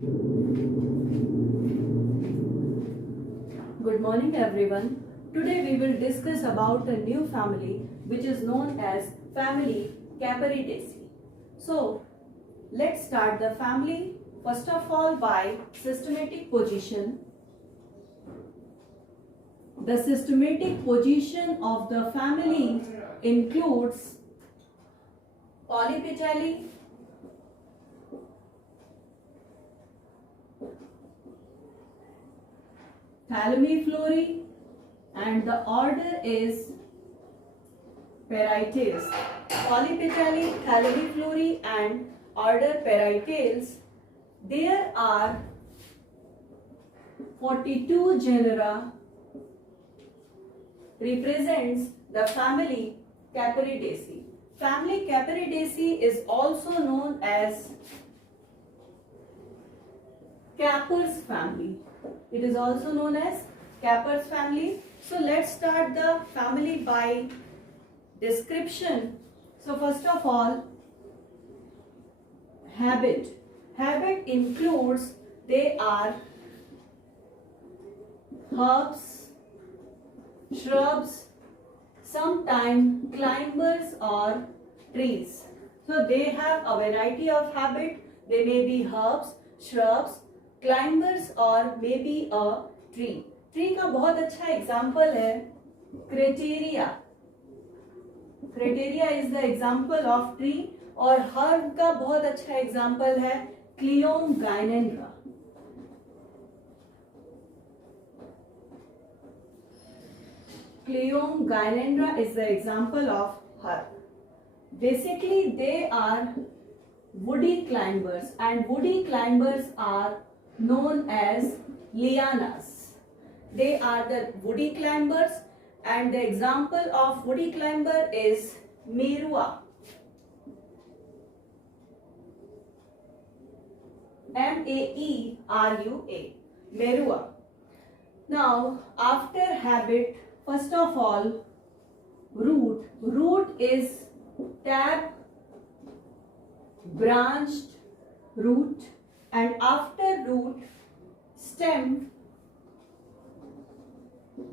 Good morning everyone. Today we will discuss about a new family which is known as family Caparidaceae. So let's start the family first of all by systematic position. The systematic position of the family includes Polypetalae, Thalamiflorae, and the order is Parietes. Polypetalae, Thalamiflorae, and order Parietes. There are 42 genera represents the family Caparidaceae. Family Caparidaceae is also known as Capers family. It is also known as Capers family. So let's start the family by description. So first of all, habit. Habit includes they are herbs, shrubs, sometimes climbers or trees. So they have a variety of habit. They may be herbs, shrubs, climbers or maybe a tree. Tree का बहुत अच्छा example है Crateva. Crateva is the example of tree. और herb का बहुत अच्छा example है Cleome gynandra. Cleome gynandra is the example of herb. Basically, they are woody climbers, and woody climbers are known as lianas. They are the woody climbers, and the example of woody climber is Merua. Meerua. Merua. Now, after habit, first of all, root. Root is tap, branched root, and after root, stem.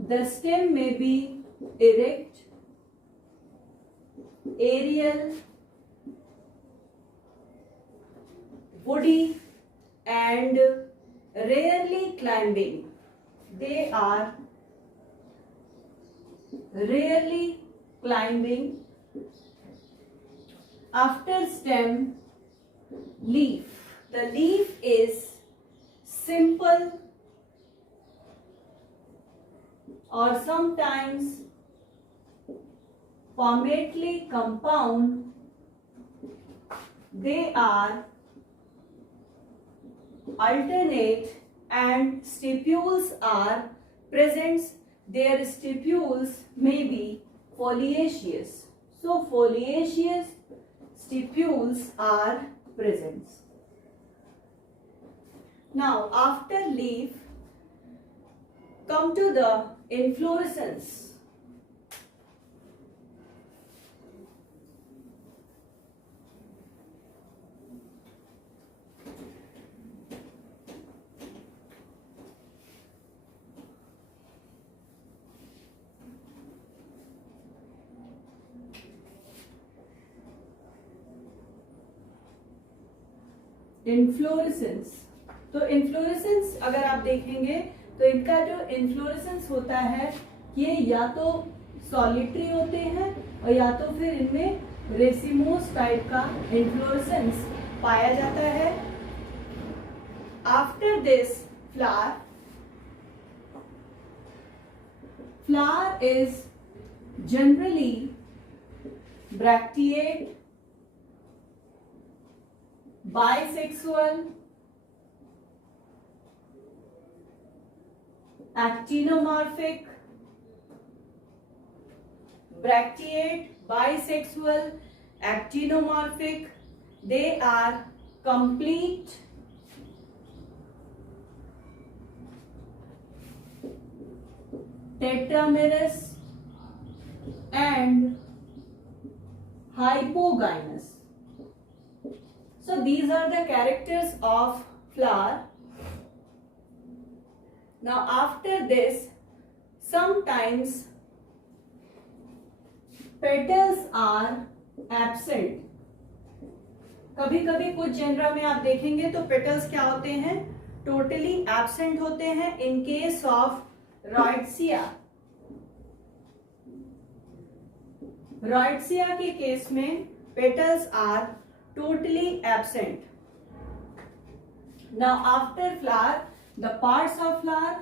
The stem may be erect, aerial, woody, and rarely climbing. They are rarely climbing. After stem, leaf. The leaf is simple or sometimes palmately compound. They are alternate and stipules are present. Their stipules may be foliaceous. So foliaceous stipules are present. Now after leaf, come to the inflorescence. Inflorescence. तो inflorescence अगर आप देखेंगे तो इनका जो inflorescence होता है ये या तो सॉलिटरी होते हैं और या तो फिर इनमें रेसिमोस टाइप का इन्फ्लोरेसेंस पाया जाता है. After this flower. Flower is generally bracteate, bisexual, actinomorphic, bracteate, bisexual, actinomorphic. They are complete, tetramerous and hypogynous. So these are the characters of flower. Now after this, sometimes petals are absent. कभी कभी कुछ genre में आप देखेंगे तो petals क्या होते हैं, टोटली एब्सेंट होते हैं. इन केस ऑफ रॉयड्सिया, रॉयड्सिया के केस में petals are totally absent. Now after flower, the parts of flower,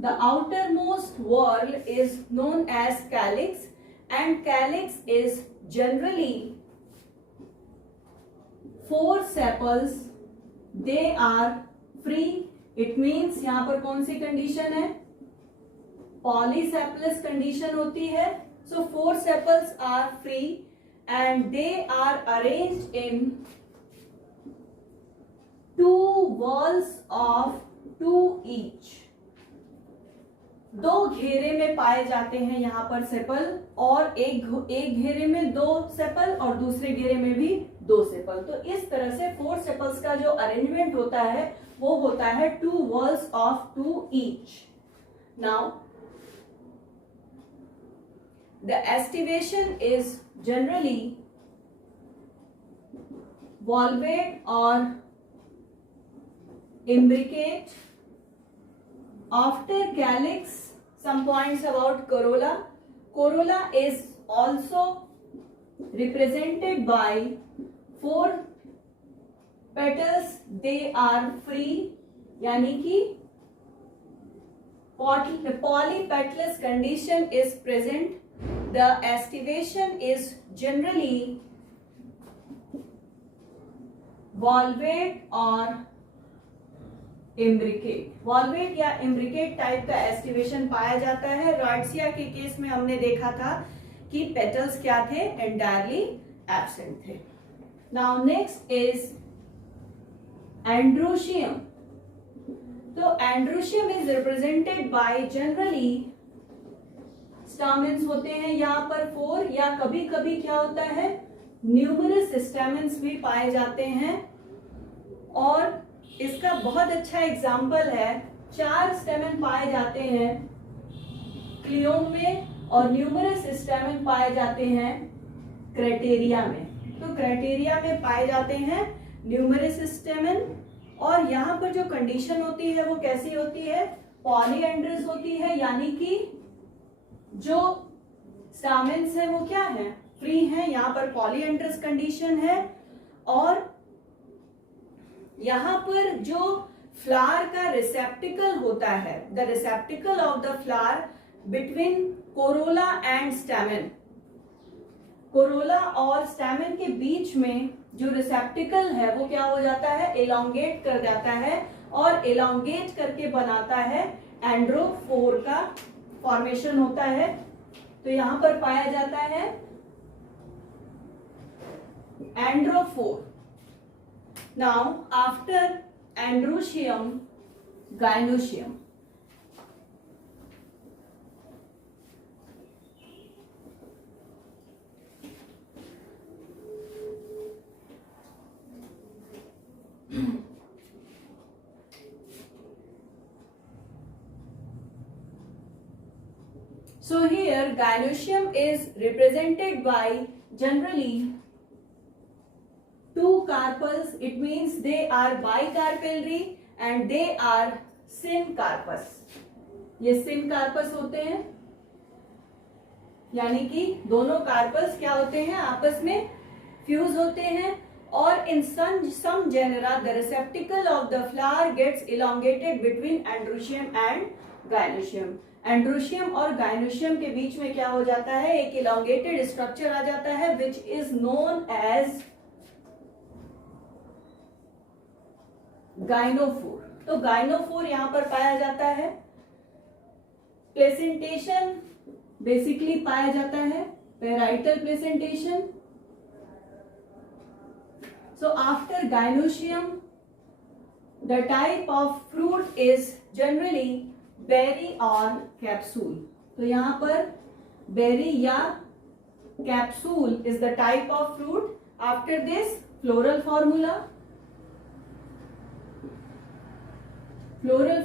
the outermost whorl is known as calyx, and calyx is generally 4 sepals. They are free. It means यहां पर कौन सी condition है, पॉलीसेपलस condition होती है. So 4 sepals are free and they are arranged in 2 whorls of 2 each. 2 घेरे में पाए जाते हैं यहाँ पर सेपल, और एक घेरे में 2 सेपल और दूसरे घेरे में भी 2 सेपल. तो इस तरह से 4 सेपल्स का जो अरेंजमेंट होता है वो होता है 2 whorls of 2 each. Now the estivation is generally valvate or imbricate. After calyx, some points about corolla. Corolla is also represented by 4 petals. They are free, यानी कि polypetalous condition is present. The estivation is generally valvate or imbricate. valvate या imbricate type का aestivation पाया जाता है. रॉयड्सिया के case में हमने देखा था कि पेटल्स क्या थे, एंटायरली एब्सेंट थे. Now next is androecium. तो androecium is represented by generally stamens होते हैं यहाँ पर 4, या कभी कभी क्या होता है, न्यूमरस स्टामेन्स भी पाए जाते हैं. और इसका बहुत अच्छा एग्जाम्पल है, 4 स्टेमन पाए जाते हैं क्लियोम में, और न्यूमरस स्टेमन पाए जाते हैं क्राइटेरिया में. तो क्राइटेरिया में पाए जाते हैं न्यूमरस स्टेमन, और यहाँ पर जो कंडीशन होती है वो कैसी होती है, पॉलीएंड्रस होती है, यानी कि जो स्टामेन्स है वो क्या है, फ्री हैं. यहाँ पर पॉलीएंड्रस कंडीशन है. और यहाँ पर जो फ्लावर का रिसेप्टिकल होता है, the रिसेप्टिकल of the flower between Corolla and stamen, Corolla और स्टैमेन के बीच में जो रिसेप्टिकल है वो क्या हो जाता है, एलोंगेट कर जाता है, और एलोंगेट करके बनाता है एंड्रोफोर का फॉर्मेशन होता है. तो यहां पर पाया जाता है androphore. Now after androecium, gynoecium. So here gynoecium is represented by generally 2 carpels. It means they are bicarpellary and they are syncarpous. ये syncarpous होते हैं, यानी कि दोनों कार्पल्स क्या होते हैं, आपस में फ्यूज होते हैं. और in some genera the receptacle of the flower gets elongated between androecium and gynoecium. Androecium और गाइनोशियम के बीच में क्या हो जाता है, एक इलोंगेटेड स्ट्रक्चर आ जाता है विच इज नोन एज गाइनोफोर. तो गाइनोफोर यहां पर पाया जाता है. प्लेसेंटेशन बेसिकली पाया जाता है, parietal placentation. So after gynoecium the type of fruit is generally berry और कैप्सूल. तो यहां पर बेरी या capsule is the type of fruit. After this floral formula.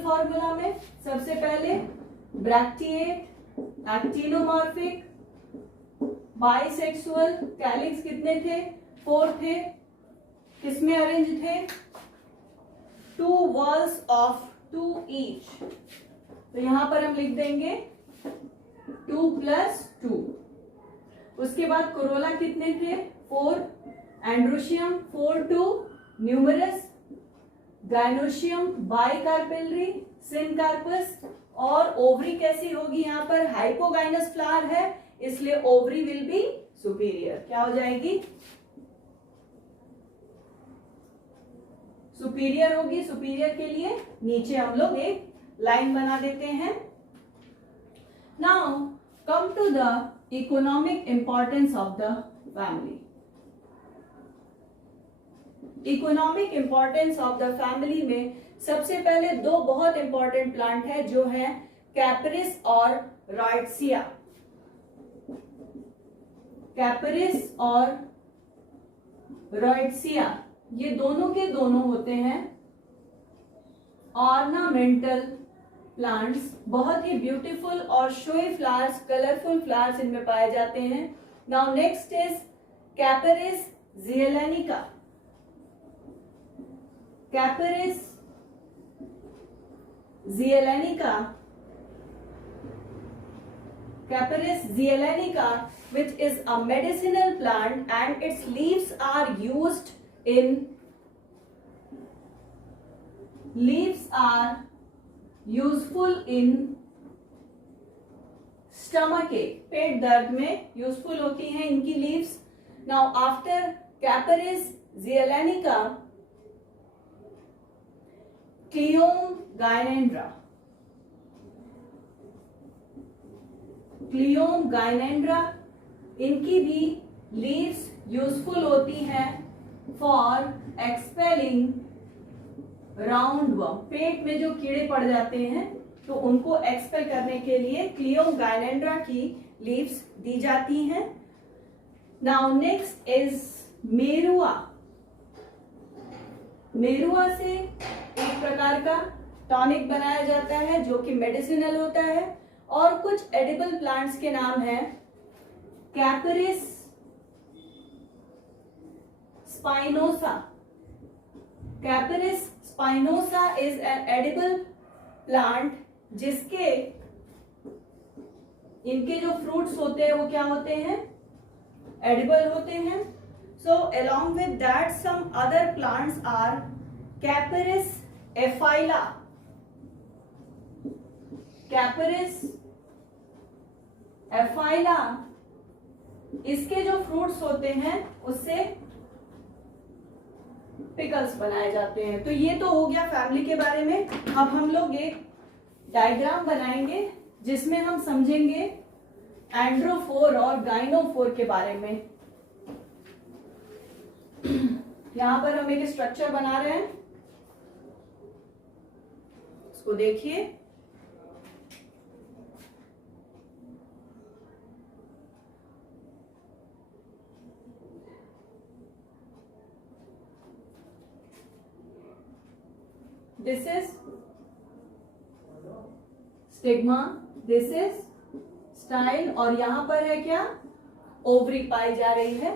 Formula में सबसे पहले ब्रैक्टिएट, एक्टिनोमॉर्फिक, बाइसेक्सुअल, कैलिक्स कितने थे? 4 थे। किसमें अरेंज थे? 2 वॉल्स ऑफ 2 ईच। तो यहां पर हम लिख देंगे 2 + 2। उसके बाद कोरोला कितने थे? 4। Androecium 4 2 numerous, gynoecium bicarpellary, syncarpous. और ओवरी कैसी होगी? यहाँ पर हाइपोगाइनस फ्लावर है, इसलिए ओवरी विल बी सुपीरियर। क्या हो जाएगी? सुपीरियर होगी। सुपीरियर के लिए नीचे हम लोग एक लाइन बना देते हैं। Now come to the economic importance of the family. Economic importance of the family में सबसे पहले 2 बहुत इंपॉर्टेंट प्लांट है जो है कैपरिस और रॉयट्सिया। कैपरिस और रॉयट्सिया ये दोनों के दोनों होते हैं ऑर्नामेंटल प्लांट्स। बहुत ही ब्यूटीफुल और शोई फ्लावर्स, कलरफुल फ्लावर्स इनमें पाए जाते हैं। Now next is Capparis zeylanica. Capparis zeylanica, Capparis zealanica, which is a medicinal plant and its leaves are used useful in stomach ache, पेट दर्द में यूजफुल होती हैं इनकी leaves. Now after Capparis zeylanica, Cleome gynandra. Cleome gynandra, इनकी भी leaves useful होती हैं फॉर एक्सपेलिंग राउंड वर्म। पेट में जो कीड़े पड़ जाते हैं तो उनको एक्सपेल करने के लिए क्लियोम गाइनेंड्रा की लीव्स दी जाती हैं। Now next is Maerua. Maerua से एक प्रकार का टॉनिक बनाया जाता है जो कि मेडिसिनल होता है। और कुछ एडिबल प्लांट्स के नाम हैं कैपरिस स्पाइनोसा। कैपरिस स्पाइनोसा इज एन एडिबल प्लांट जिसके इनके जो फ्रूट्स होते हैं वो क्या होते हैं? एडिबल होते हैं। So along with that some other plants are Capparis aphylla. Capparis aphylla, इसके जो फ्रूट्स होते हैं उससे पिकल्स बनाए जाते हैं। तो ये तो हो गया फैमिली के बारे में। अब हम लोग एक डायग्राम बनाएंगे जिसमें हम समझेंगे एंड्रोफोर और गाइनोफोर के बारे में। यहां पर हम एक स्ट्रक्चर बना रहे हैं, इसको देखिए। This is stigma, this is style, और यहां पर है क्या? ओवरी पाई जा रही है।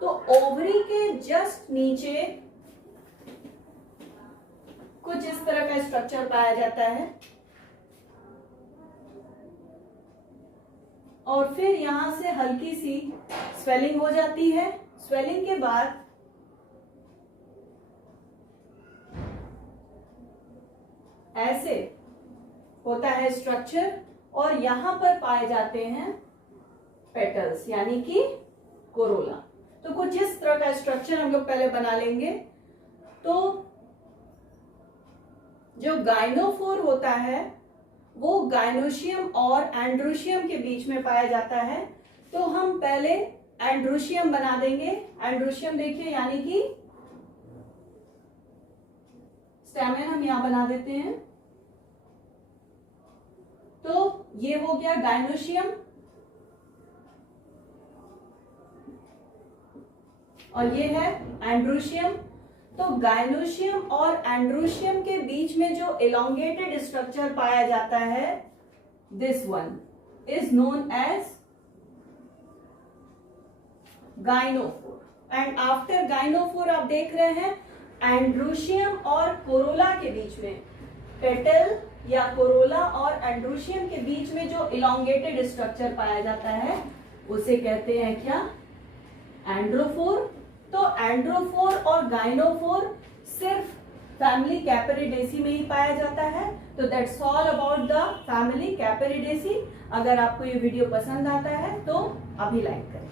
तो ओवरी के जस्ट नीचे कुछ इस तरह का स्ट्रक्चर पाया जाता है और फिर यहां से हल्की सी स्वेलिंग हो जाती है। स्वेलिंग के बाद ऐसे होता है स्ट्रक्चर और यहां पर पाए जाते हैं पेटल्स यानी कि कोरोला। तो कुछ इस तरह का स्ट्रक्चर हम लोग पहले बना लेंगे। तो जो गाइनोफोर होता है वो गाइनोशियम और एंड्रोशियम के बीच में पाया जाता है। तो हम पहले एंड्रोशियम बना देंगे। एंड्रोशियम देखिए यानी कि स्टैमेन हम यहां बना देते हैं। तो ये हो गया गाइनोशियम और ये है एंड्रोशियम। तो गायनोशियम और एंड्रोशियम के बीच में जो इलोंगेटेड स्ट्रक्चर पाया जाता है, this one is known as gynophore. And after gynophore आप देख रहे हैं एंड्रोशियम और कोरोला के बीच में, पेटल या कोरोला और एंड्रोशियम के बीच में जो इलोंगेटेड स्ट्रक्चर पाया जाता है उसे कहते हैं क्या, एंड्रोफोर। तो एंड्रोफोर और गाइनोफोर सिर्फ फैमिली कैपेरिडेसी में ही पाया जाता है। तो that's all about the family Capparidaceae. अगर आपको ये वीडियो पसंद आता है तो अभी लाइक करें।